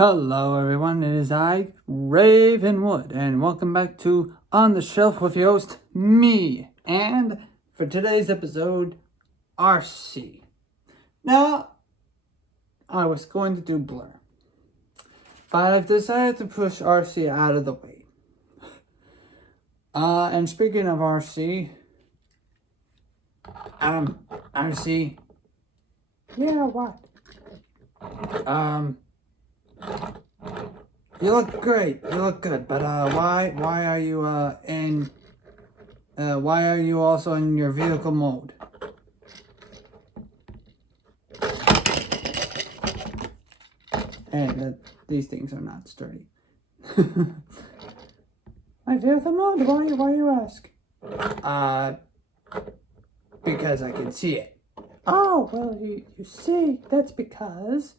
Hello everyone, it is I, Ravenwood, and welcome back to On the Shelf with your host, me. And for today's episode, Arcee. Now, I was going to do Blur, but I've decided to push Arcee out of the way. And speaking of Arcee, Arcee. Yeah, what? You look great. You look good. But why are you why are you also in your vehicle mode? Hey, these things are not sturdy. My vehicle mode? Why you ask? Because I can see it. Oh, well, you see, that's because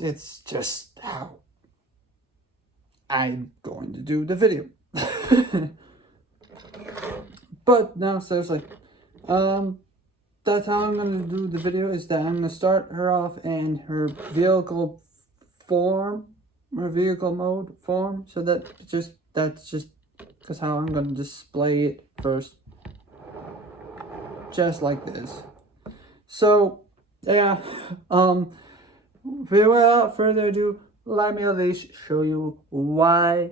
it's just how I'm going to do the video. But no, seriously, that's how I'm going to do the video, is that I'm going to start her off in her vehicle mode form, so that's just because how I'm going to display it first, just like this. So, yeah, without further ado, let me at least show you why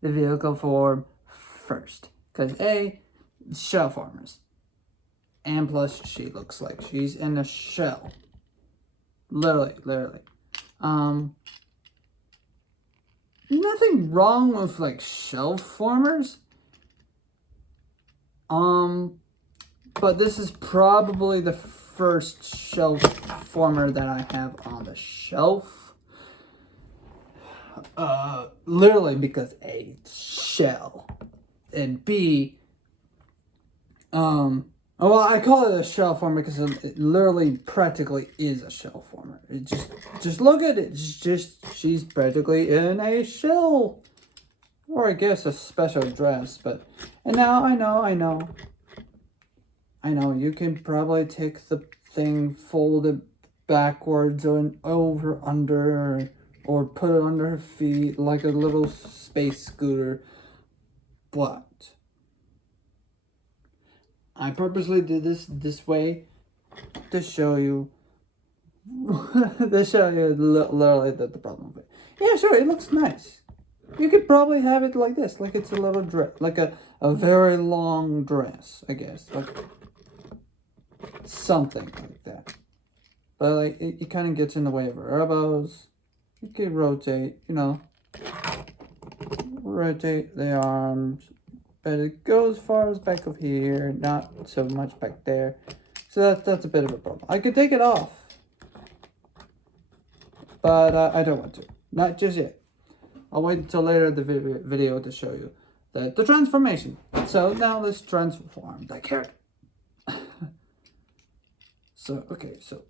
the vehicle form first. Because A, shell formers. And plus, she looks like she's in a shell. Literally. Nothing wrong with, like, shell formers. But this is probably the first shelf former that I have on the shelf. Literally because A, shell, and B, well, I call it a shell former because it literally practically is a shell former. It just look at it. It's just, she's practically in a shell, or I guess a special dress. But, and now I know, you can probably take the thing, fold it backwards or over, under, or put it under her feet like a little space scooter. But I purposely did this way to show you, literally the problem with it. Yeah, sure, it looks nice. You could probably have it like this, like it's a little dress, like a very long dress, I guess, like something like that. But like it kind of gets in the way of her elbows. You could rotate, rotate the arms, but it goes far as back of here, not so much back there. So that's a bit of a problem. I could take it off, but I don't want to. Not just yet. I'll wait until later in the video to show you the transformation. So now let's transform the character. So, okay, so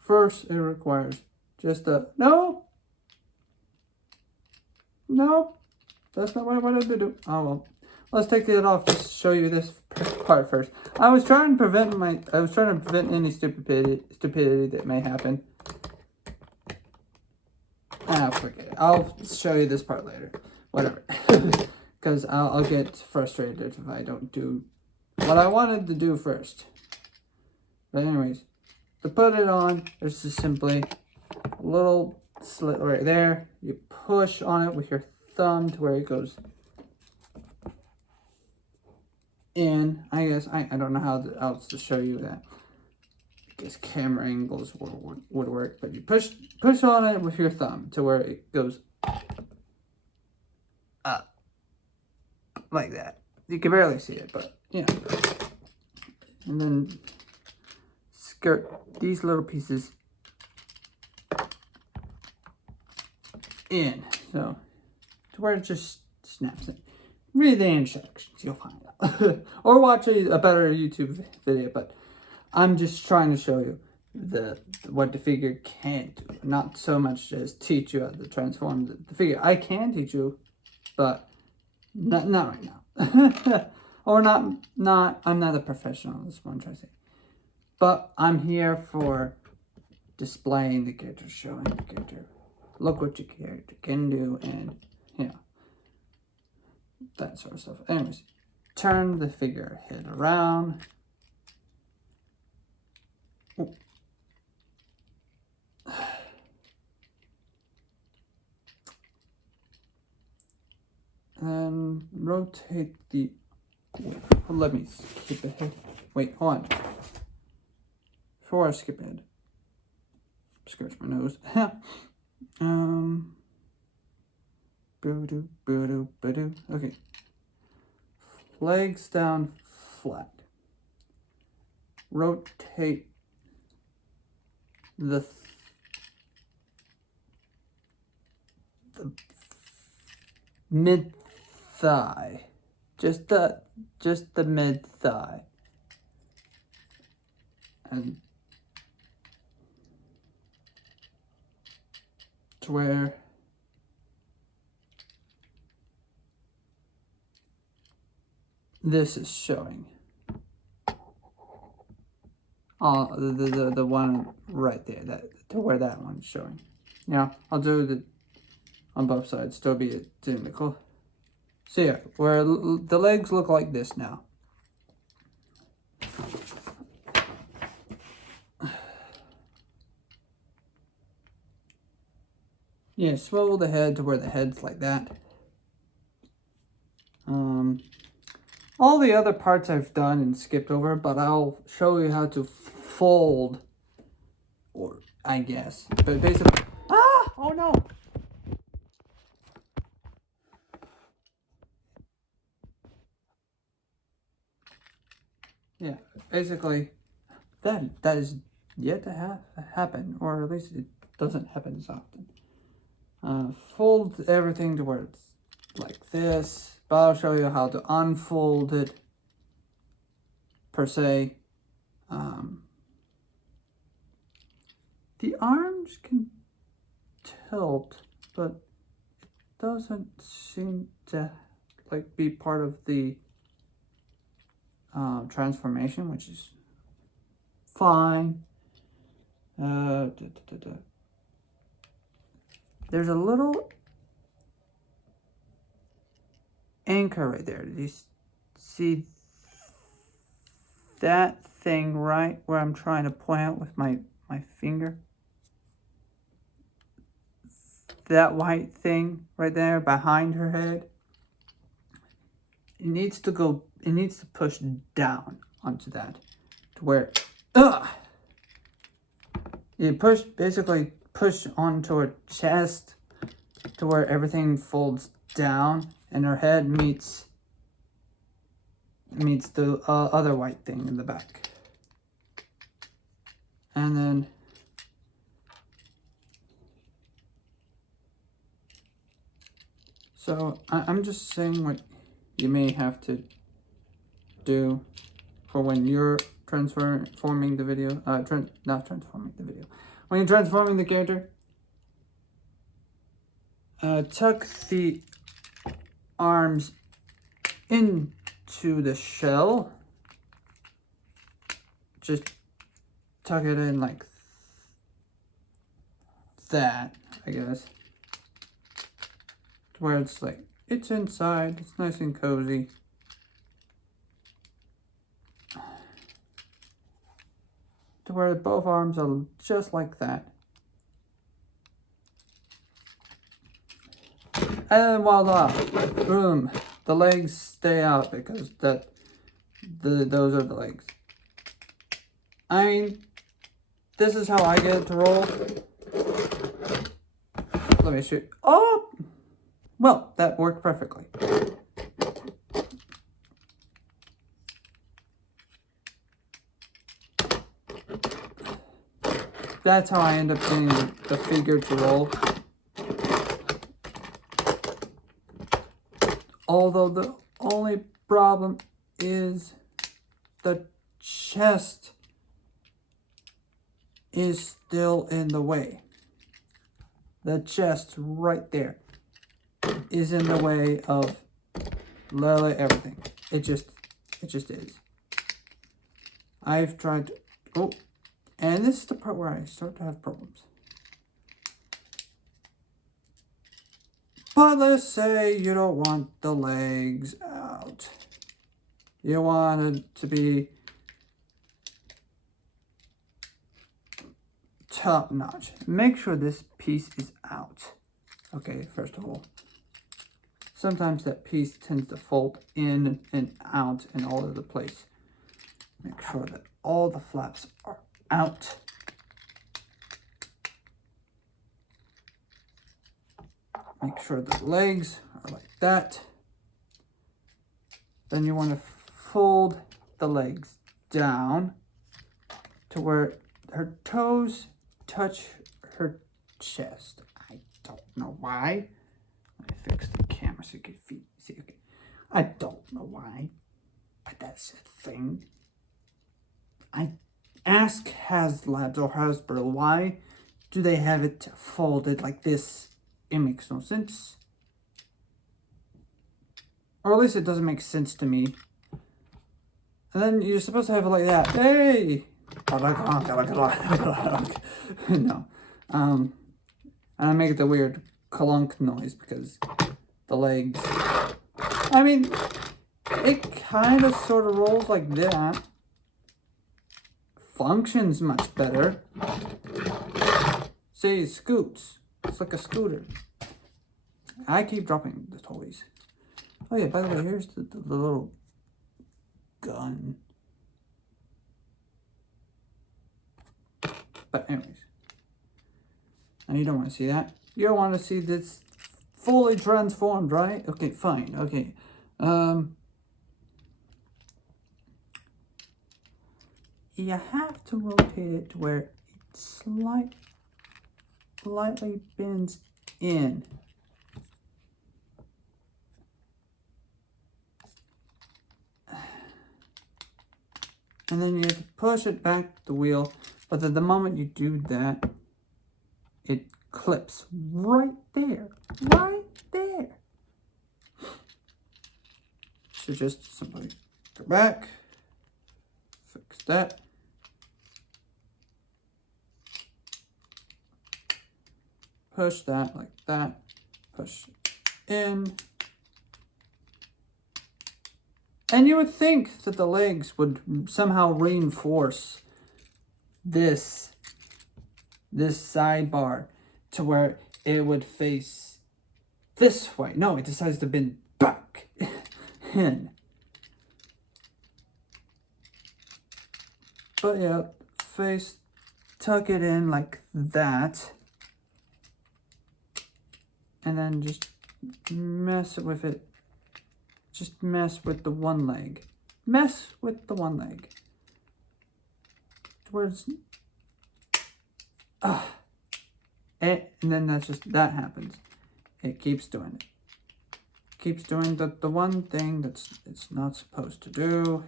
first it requires just a, no, that's not what I wanted to do. Oh well, let's take it off, just show you this part first. I was trying to prevent any stupidity that may happen. Forget it. I'll show you this part later. Whatever. Because I'll get frustrated if I don't do what I wanted to do first. But anyways, to put it on, there's just simply a little slit right there. You push on it with your thumb to where it goes in. I guess I don't know how else to show you that. I guess camera angles would work, but you push on it with your thumb to where it goes up like that. You can barely see it, but and then skirt these little pieces in, so to where it just snaps it. Read the instructions, you'll find out. Or watch a better YouTube video, but I'm just trying to show you what the figure can do, not so much as teach you how to transform the figure. I can teach you, but not right now. Or not I'm not a professional, that's what I'm trying to say. But I'm here for displaying the character, showing the character. Look what your character can do, and you know, that sort of stuff. Anyways, turn the figurehead around. Ooh. And rotate the. Let me skip ahead. Wait, hold on. Before I skip ahead, scratch my nose. Boo-doo, boo-doo, boo-doo. Okay. Legs down flat. Rotate the mid thigh. Just the mid thigh. And to where this is showing. The one right there, that to where that one's showing. Yeah, I'll do the on both sides, still be identical. So yeah, where the legs look like this now. Yeah, swivel the head to where the head's like that. All the other parts I've done and skipped over, but I'll show you how to fold, or I guess, but basically, oh no! Yeah, basically, that is yet to happen, or at least it doesn't happen as often. Fold everything to where it's like this, but I'll show you how to unfold it, per se. The arms can tilt, but it doesn't seem to like be part of the transformation, which is fine. There's a little anchor right there. Did you see that thing right where I'm trying to point out with my finger? That white thing right there behind her head. It needs to push down onto that to where you basically push onto her chest to where everything folds down and her head meets the other white thing in the back. And then so I'm just saying what you may have to do for when you're transforming the video, not transforming the video. When you're transforming the character, tuck the arms into the shell. Just tuck it in like that, I guess. Where it's like, it's inside, it's nice and cozy. To where both arms are just like that. And voila, boom, the legs stay out because those are the legs. I mean, this is how I get it to roll. Let me shoot. Oh! Well, that worked perfectly. That's how I end up getting the figure to roll. Although the only problem is the chest is still in the way. The chest right there is in the way of literally everything. It just is. I've tried Oh, and this is the part where I start to have problems. But let's say you don't want the legs out. You want it to be top notch. Make sure this piece is out. Okay, first of all, sometimes that piece tends to fold in and out and all over the place. Make sure that all the flaps are out. Make sure the legs are like that. Then you want to fold the legs down to where her toes touch her chest. I don't know why. Let me fix the camera so you can see. Okay. I don't know why, but that's a thing. I ask HasLabs or Hasbro, why do they have it folded like this? It makes no sense. Or at least it doesn't make sense to me. And then you're supposed to have it like that. Hey! No. And I make the weird clunk noise because the legs. I mean, it kind of sort of rolls like that. Functions much better. See, it scoots. It's like a scooter. I keep dropping the toys. Oh yeah, by the way, here's the little gun. But anyways. And you don't want to see that. You don't want to see this fully transformed, right? Okay, fine. Okay. You have to rotate it to where it slightly bends in. And then you have to push it back the wheel, but the moment you do that, it clips right there, right there. So just simply go back, fix that. Push that like that, push in. And you would think that the legs would somehow reinforce this sidebar to where it would face this way. No, it decides to bend back in. But yeah, tuck it in like that. And then just mess with it. Just mess with the one leg. Mess with the one leg. Towards. And then that happens. It keeps doing it. Keeps doing the one thing it's not supposed to do.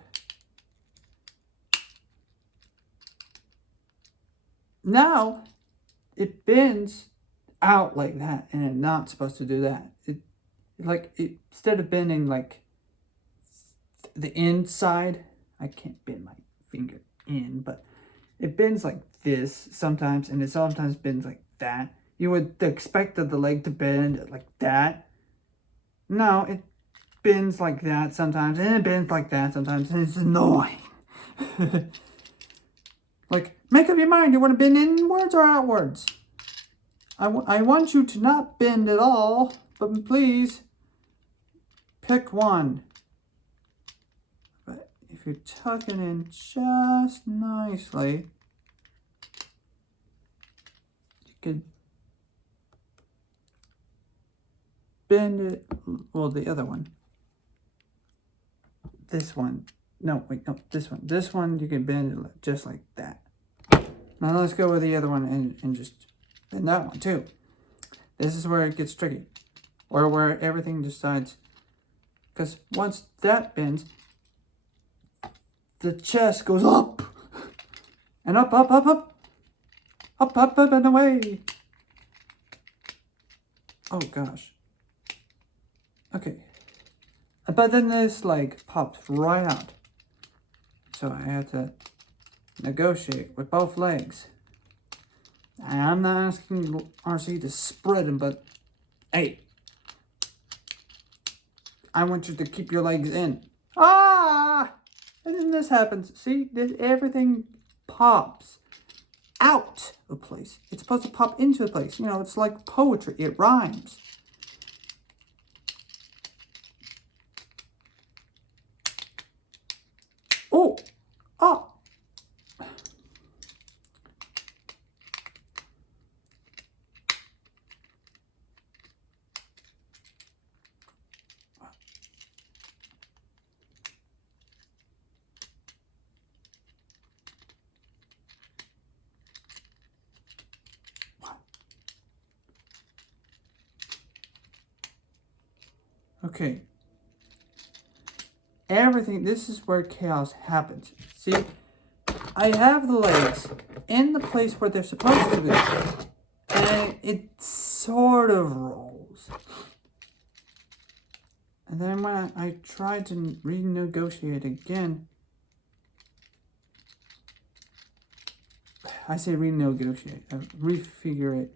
Now it bends out like that, and it's not supposed to do that. Instead of bending like the inside, I can't bend my finger in, but it bends like this sometimes, and it sometimes bends like that. You would expect the leg to bend like that. No, it bends like that sometimes, and it bends like that sometimes, and it's annoying. Like, make up your mind. You want to bend inwards or outwards? I want you to not bend at all, but please pick one. But if you tuck it in just nicely, you could bend it. Well, the other one. This one. No, wait, no, this one. This one, you can bend it just like that. Now let's go with the other one and just bend that one too. This is where it gets tricky. Or where everything decides. Because once that bends, the chest goes up. And up, up, up, up. Up, up, up, and away. Oh, gosh. Okay. But then this leg pops right out. So I had to negotiate with both legs. And I'm not asking Arcee to spread them, but hey, I want you to keep your legs in. Ah! And then this happens. See, everything pops out of place. It's supposed to pop into a place. You know, it's like poetry. It rhymes. Oh! Oh! Okay. Everything, this is where chaos happens. See, I have the legs in the place where they're supposed to be. And it sort of rolls. And then when I try to renegotiate again, I say renegotiate, refigure it.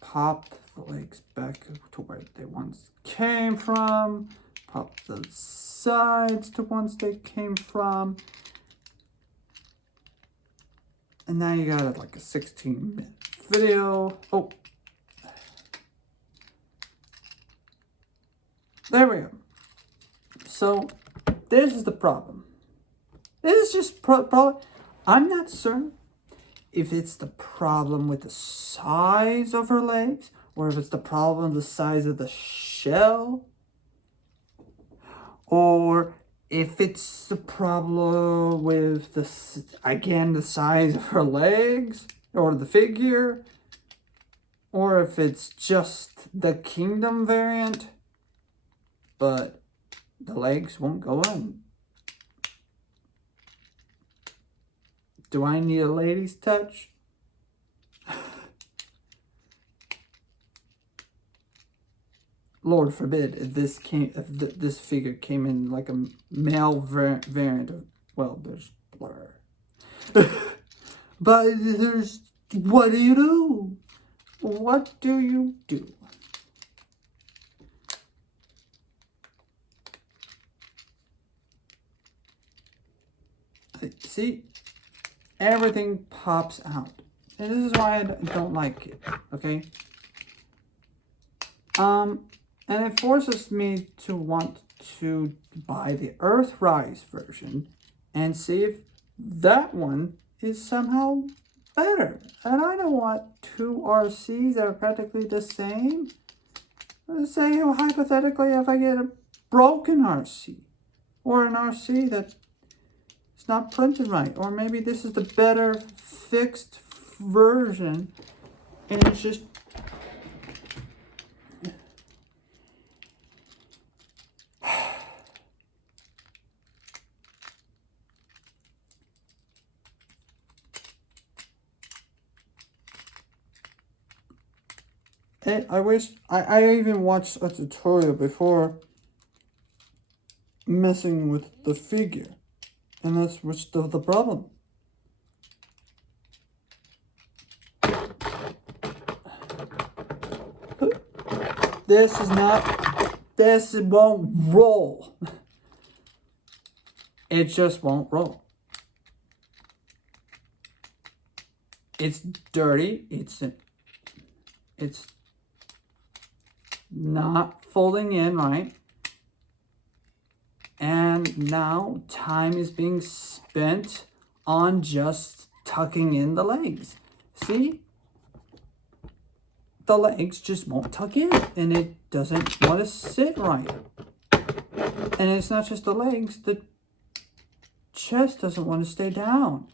Pop the legs back to where they once came from. Pop the sides to once they came from. And now you got like a 16-minute video. Oh. There we go. So, this is the problem. This is just problem. I'm not certain if it's the problem with the size of her legs, or if it's the problem of the size of the shell, or if it's the problem with the size of her legs, or the figure, or if it's just the Kingdom variant, but the legs won't go in. Do I need a lady's touch? Lord forbid if this figure came in like a male variant of, well, there's blur. But there's, what do you do? What do you do? See? Everything pops out. And this is why I don't like it, okay? And it forces me to want to buy the Earthrise version and see if that one is somehow better. And I don't want two Arcees that are practically the same. Let's say, hypothetically, if I get a broken Arcee, or an Arcee that it's not printed right, or maybe this is the better fixed version and it's just I wish I even watched a tutorial before messing with the figure, and that's what's the problem. This won't roll. It just won't roll. It's dirty. It's not folding in right. And now time is being spent on just tucking in the legs. See? The legs just won't tuck in, and it doesn't want to sit right. And it's not just the legs, the chest doesn't want to stay down.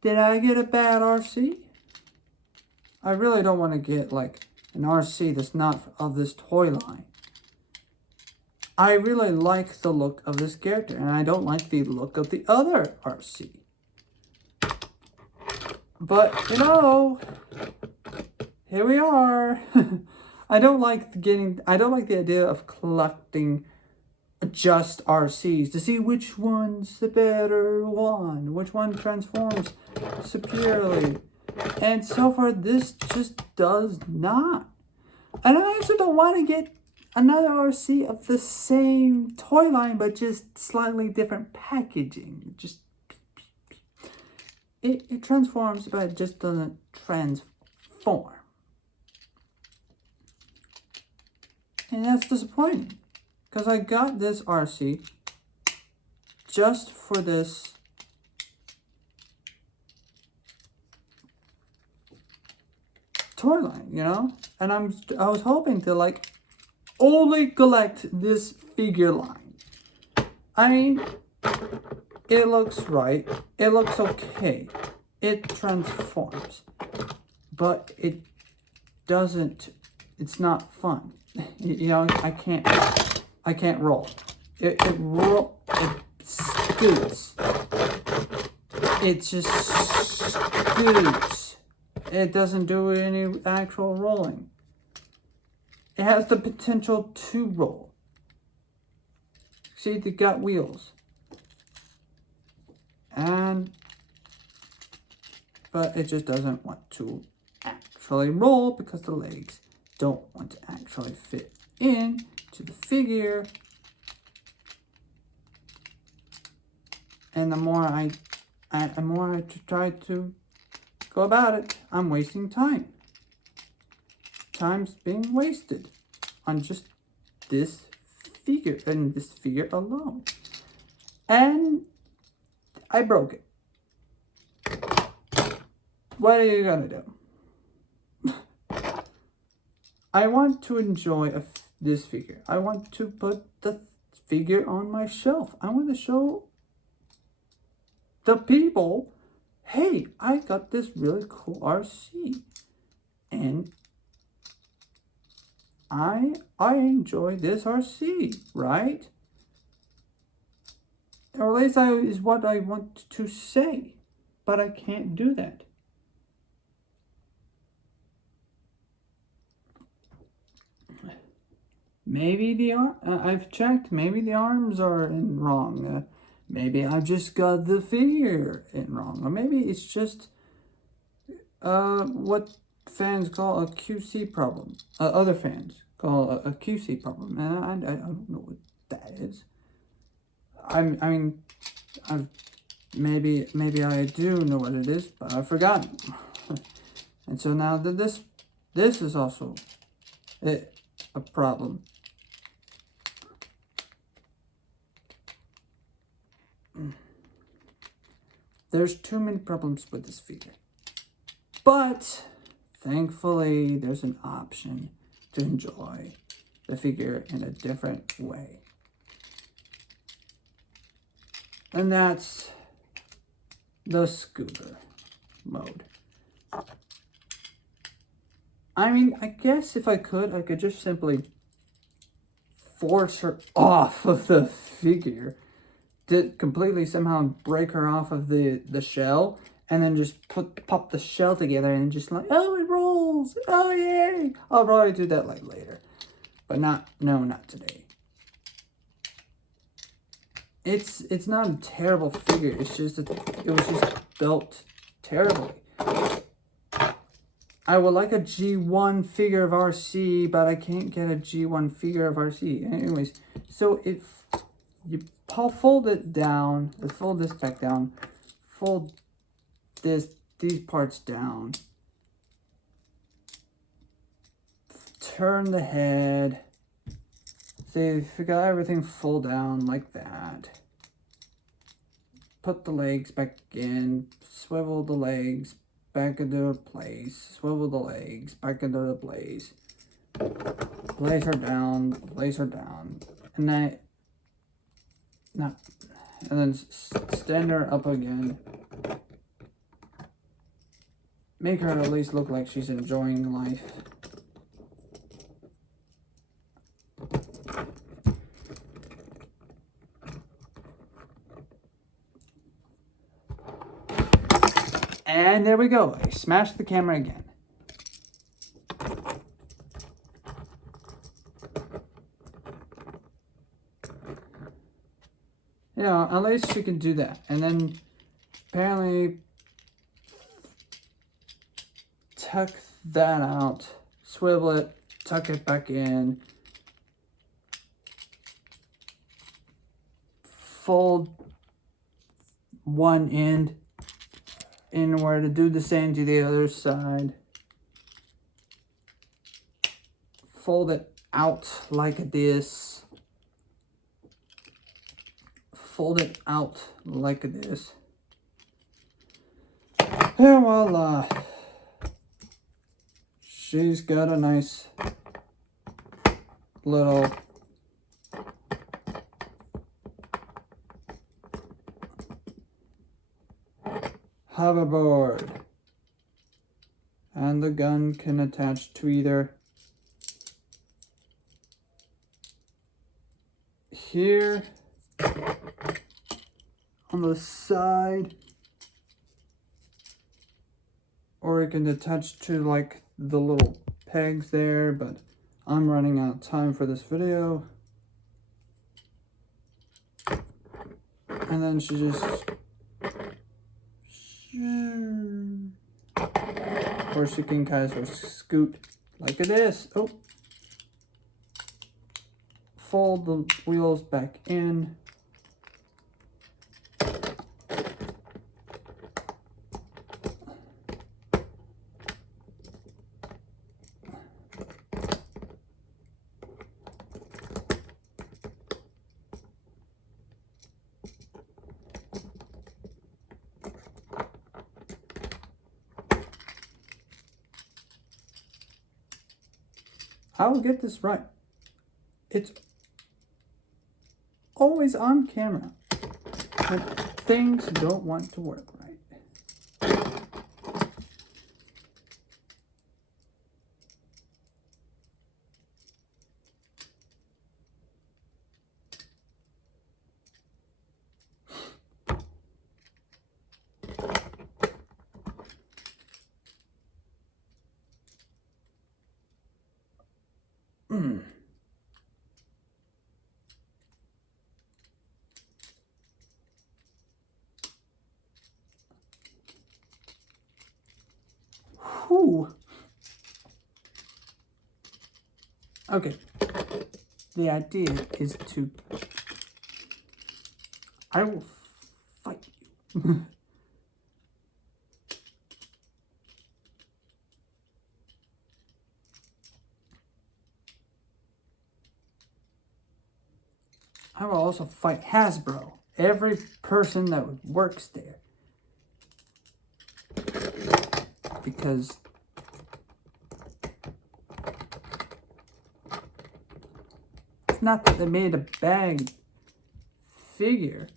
Did I get a bad Arcee? I really don't want to get like an Arcee that's not of this toy line. I really like the look of this character, and I don't like the look of the other Arcee. But, you know, here we are. I don't like the idea of collecting adjust Arcees to see which one's the better one, which one transforms superiorly. And so far, this just does not. And I also don't want to get another Arcee of the same toy line, but just slightly different packaging. Just it transforms, but it just doesn't transform. And that's disappointing. Because I got this Arcee just for this toy line, you know? And I was hoping to like only collect this figure line. I mean, it looks right. It looks okay. It transforms. But it doesn't, it's not fun. You know, I can't roll. It scoots. It just scoots. It doesn't do any actual rolling. It has the potential to roll. See, they got wheels. But it just doesn't want to actually roll because the legs don't want to actually fit in to the figure. And the more I try to go about it, I'm wasting time. Time's being wasted on just this figure and this figure alone. And I broke it. What are you gonna do? I want to enjoy this figure. I want to put the figure on my shelf. I want to show the people, hey, I got this really cool Arcee. And I enjoy this Arcee, right? Or at least is what I want to say. But I can't do that. Maybe I've checked, maybe the arms are wrong. Maybe I just got the figure wrong. Or maybe it's just what fans call a QC problem. Other fans call a QC problem. And I don't know what that is. Maybe I do know what it is, but I've forgotten. And so now that this is also a problem. There's too many problems with this figure. But thankfully, there's an option to enjoy the figure in a different way. And that's the scooter mode. I mean, I guess if I could just simply force her off of the figure to completely somehow break her off of the shell and then just pop the shell together and just like, oh, it rolls. Oh, yay. I'll probably do that like later. But not today. It's not a terrible figure. It's just it was just built terribly. I would like a G1 figure of Arcee, but I can't get a G1 figure of Arcee. Anyways, so if you fold it down, or fold this back down, fold these parts down, turn the head. See, if you got everything fold down like that. Put the legs back in, swivel the legs back into place, swivel the legs back into the place. Place her down, and then stand her up again. Make her at least look like she's enjoying life. And there we go. I smashed the camera again. You know, at least she can do that. And then apparently tuck that out, swivel it, tuck it back in, fold one end inward to do the same to the other side. Fold it out like this. Fold it out like this. And voila. She's got a nice little hoverboard. And the gun can attach to either here on the side, or it can attach to like the little pegs there, but I'm running out of time for this video. And then she just, or she can kind of scoot like this. Oh, fold the wheels back in. I will get this right. It's always on camera when things don't want to work right. Whew. Okay. The idea is to... I will fight you. I will also fight Hasbro. Every person that works there. Because it's not that they made a bad figure.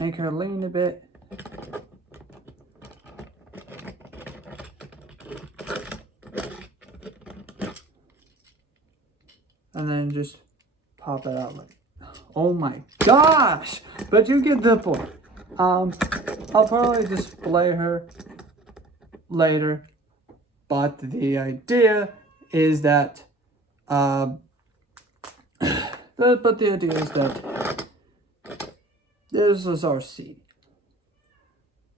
Make her lean a bit. And then just pop it out like, oh my gosh! But you get the point. I'll probably display her later. But the idea is that, this is Arcee.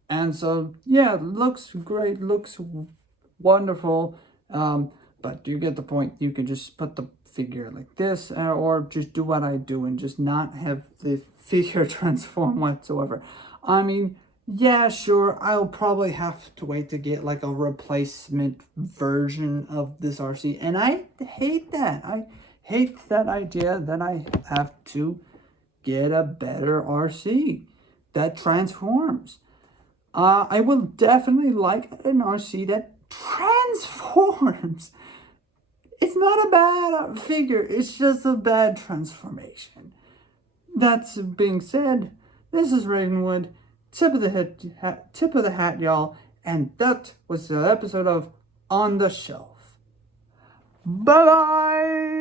And so, yeah, looks great, looks wonderful. But you get the point. You can just put the figure like this, or just do what I do and just not have the figure transform whatsoever. I mean, yeah, sure, I'll probably have to wait to get like a replacement version of this Arcee. And I hate that. I hate that idea that I have to get a better Arcee that transforms. I will definitely like an Arcee that transforms. It's not a bad figure, it's just a bad transformation. That's being said, this is Ravenwood, tip of the hat, y'all, and that was the episode of On the Shelf. Bye-bye!